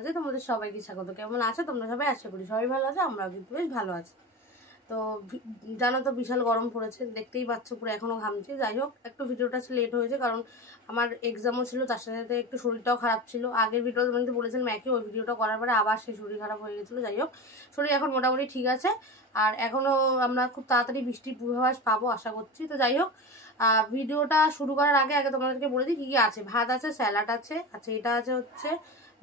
কাছে তোমাদের সবাইকে স্বাগত। কেমন আছো তোমরা সবাই? আশা করি সবাই ভালো আছে, আমরাও কিন্তু বেশ ভালো আছি। তো জানো তো বিশাল গরম পড়েছে, দেখতেই পাচ্ছ পুরো এখনও ঘামছে। যাই হোক, একটু ভিডিওটা লেট হয়েছে কারণ আমার এক্সামও ছিল, তার সাথে সাথে একটু শরীরটাও খারাপ ছিল। আগের ভিডিও মানে বলেছিলাম একই, ওই ভিডিওটা করার পরে আবার সেই শরীর খারাপ হয়ে গেছিলো। যাই হোক, শরীর এখন মোটামুটি ঠিক আছে। আর এখনও আমরা খুব তাড়াতাড়ি বৃষ্টির পূর্বাভাস পাবো আশা করছি। তো যাই হোক, ভিডিওটা শুরু করার আগে তোমাদেরকে বলে দিই কী কী আছে। ভাত আছে, স্যালাড আছে, আচ্ছা এটা আছে হচ্ছে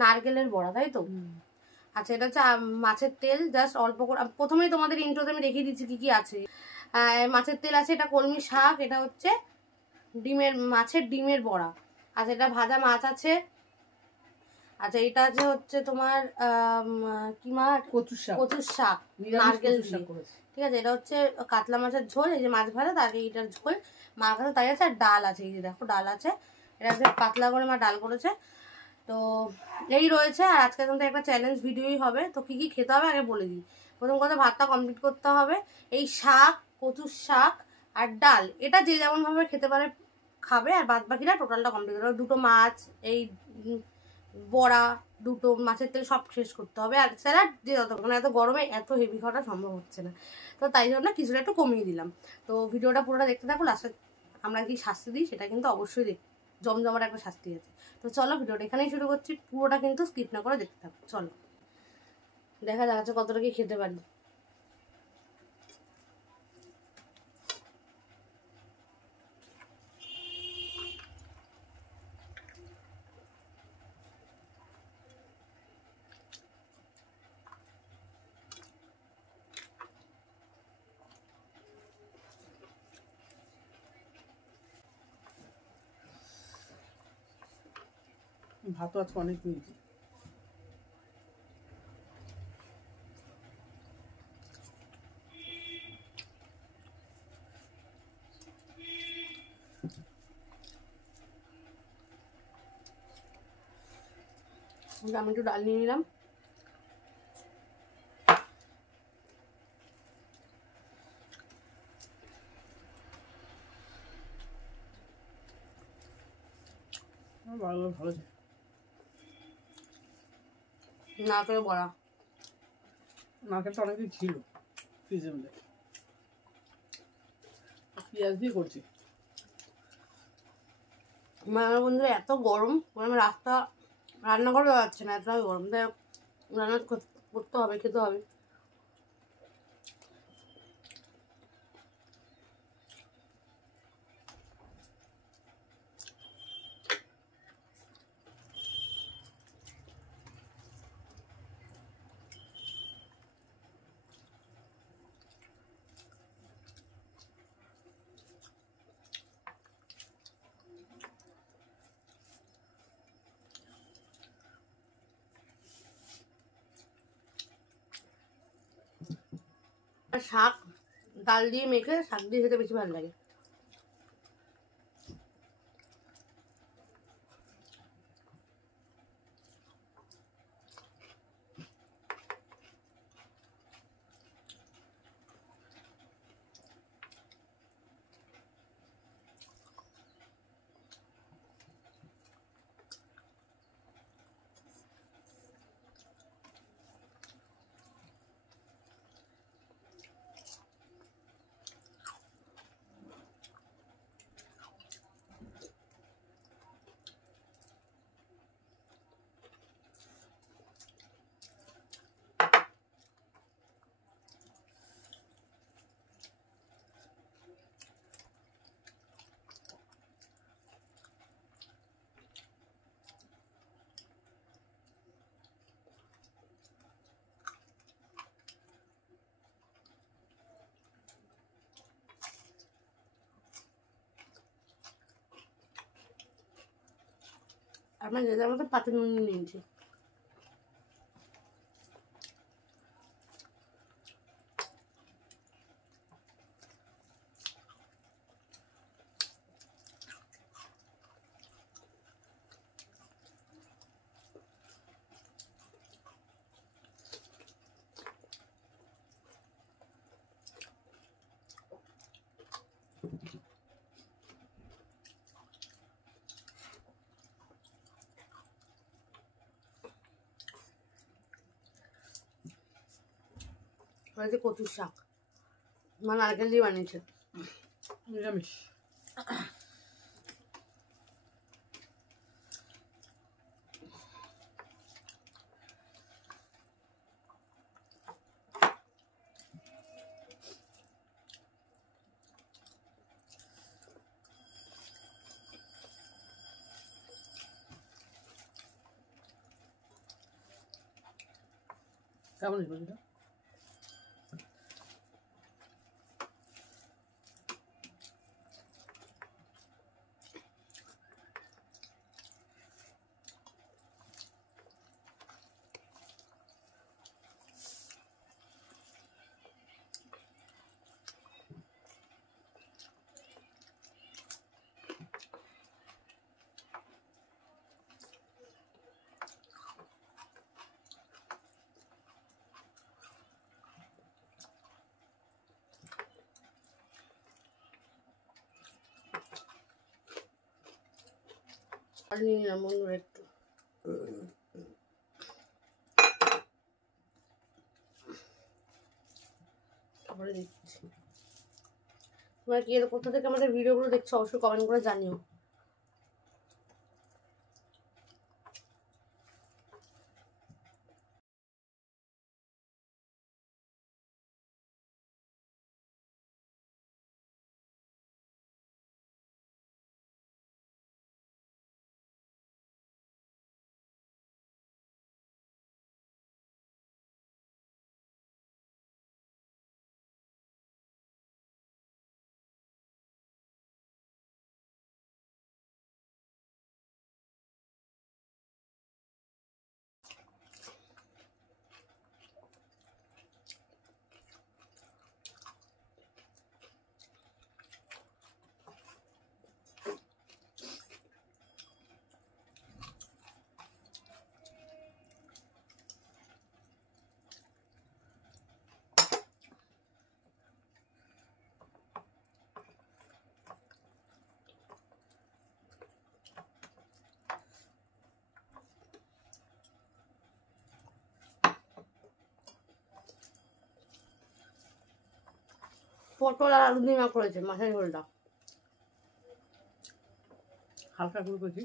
নারকেলের বড়া, তাই তো। আচ্ছা এটা হচ্ছে মাছের তেল, জাস্ট অল্প করে। প্রথমেই তোমাদের ইন্ট্রোতে আমি দেখিয়ে দিচ্ছি কি কি আছে। মাছের তেল আছে, এটা কলমি শাক, এটা হচ্ছে মাছের ডিমের বড়া। আচ্ছা এটা ভাজা মাছ আছে। আচ্ছা এটা আছে হচ্ছে তোমার কি মাছ, কচুর শাক নারকেল দিয়ে, ঠিক আছে। এটা হচ্ছে কাতলা মাছের ঝোল, এই যে মাছ ভাজা তার এইটার ঝোল মার কাছে তাই আছে। আর ডাল আছে, এই যে দেখো ডাল আছে, এটা হচ্ছে পাতলা করে মা ডাল করেছে। তো এই রয়েছে। আর আজকে কিন্তু একটা চ্যালেঞ্জ ভিডিওই হবে। তো কি কি খেতে হবে আগে বলে দিই। প্রথম কথা, ভাতটা কমপ্লিট করতে হবে। এই শাক, কচুর শাক আর ডাল, এটা যে যেমনভাবে খেতে পারে খাবে, আর বাদ বাকিরা টোটালটা কমপ্লিট করতে হবে। দুটো মাছ, এই বড়া, দুটো মাছের তেল সব শেষ করতে হবে। আর স্যালাড যে যত, মানে এত গরমে এত হেভি খাওয়াটা সম্ভব হচ্ছে না, তো তাই জন্য কিছুটা একটু কমিয়ে দিলাম। তো ভিডিওটা পুরোটা দেখতে থাকো, লাস্টে আমরা কি শাস্তি দিই সেটা কিন্তু অবশ্যই জমজমার একটা শাস্তি আছে। তো চলো ভিডিওটা এখানেই শুরু করছি, পুরোটা কিন্তু স্কিপ না করে দেখতে থাকো। চলো দেখা যাচ্ছে কতটা কি খেতে পারি। ভাতও আজকে অনেক নিয়েছি। আমি একটু ডাল নিয়ে নিলাম। ভালো ভালো নারকেল বড়া, নারকেলটা অনেকদিন ছিল ফ্রিজের মধ্যে, পেঁয়াজ দিয়ে করছি। আমার বন্ধুরা এত গরম, আমি রান্না করে যাচ্ছে না, এতটাই গরম। তাই রান্না করতে হবে, খেতে হবে। শাক ডাল দিয়ে মেখে শাক দিয়ে খেতে বেশি ভালো লাগে। আমরা যে যার মতো পাতি নুন নিয়েছি। হয়েছে কচুর শাক, মানে নারকেল দিয়ে বানিয়েছে। নিরামিষ। কেমন হয়েছে এটা? আর নিয়ে নিলাম বন্ধুরা একটু। তারপরে দেখছি তোমরা কি এর কোথা থেকে আমাদের ভিডিওগুলো দেখছো অবশ্যই কমেন্ট করে জানিও। পটল আর আলু দিয়ে মা করেছে মাছের ঝোলটা। হালকা করে করেছি।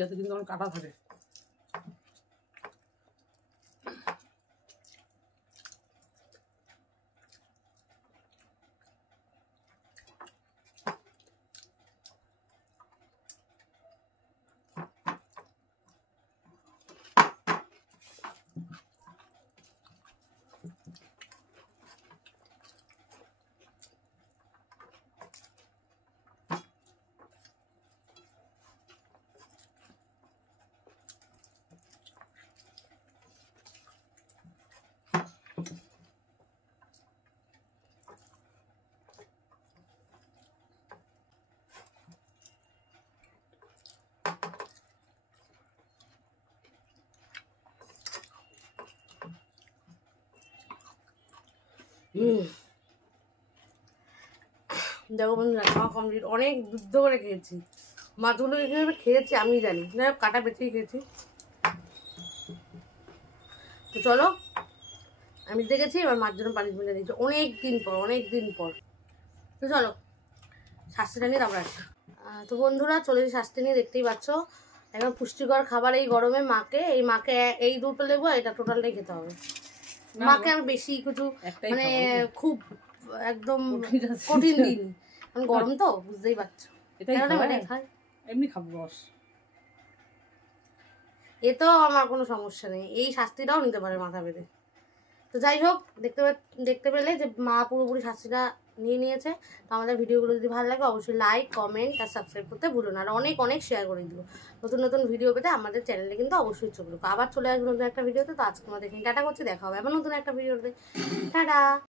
যাতে কিন্তু আমার কাটা থাকে। দেখো বন্ধুরা, খাওয়া কমপ্লিট। অনেক যুদ্ধ করে খেয়েছি, মাছগুলো কীভাবে খেয়েছি আমি জানি না, কাটা বেঁচেই খেয়েছি। তো চলো, আমি দেখেছি এবার মাছ জন্য পানি মিলে দিয়েছি অনেক দিন পর। তো চলো শাস্তিটা নিয়ে তারপর আসি। তো বন্ধুরা চলে এসে শাস্তি নিয়ে, দেখতেই পাচ্ছ একদম পুষ্টিকর খাবার এই গরমে। মাকে এই দুটো লেবু এটা টোটালটাই খেতে হবে। মাকে আর বেশি কিছু মানে খুব একদম কঠিন দিন, কারণ গরম তো বুঝতেই পারছো। এমনি খাবো বস, এতেও আমার কোনো সমস্যা নেই, এই শাস্তিটাও নিতে পারে মাথা পেতে। তো যাই হোক, দেখতে পেলে যে মা পুরোপুরি শাস্তিটা নিয়ে নিয়েছে। তো আমাদের ভিডিওগুলো যদি ভালো লাগে অবশ্যই লাইক, কমেন্ট আর সাবস্ক্রাইব করতে ভুলো না, আর অনেক শেয়ার করে দিও। নতুন ভিডিও পেতে আমাদের চ্যানেলে কিন্তু অবশ্যই চোখ রাখো। আবার চলে আসবো নতুন একটা ভিডিওতে। তো আজকে আমাদের এখানে টাটা করছি, দেখা হবে আবার নতুন একটা ভিডিওতে। টাটা।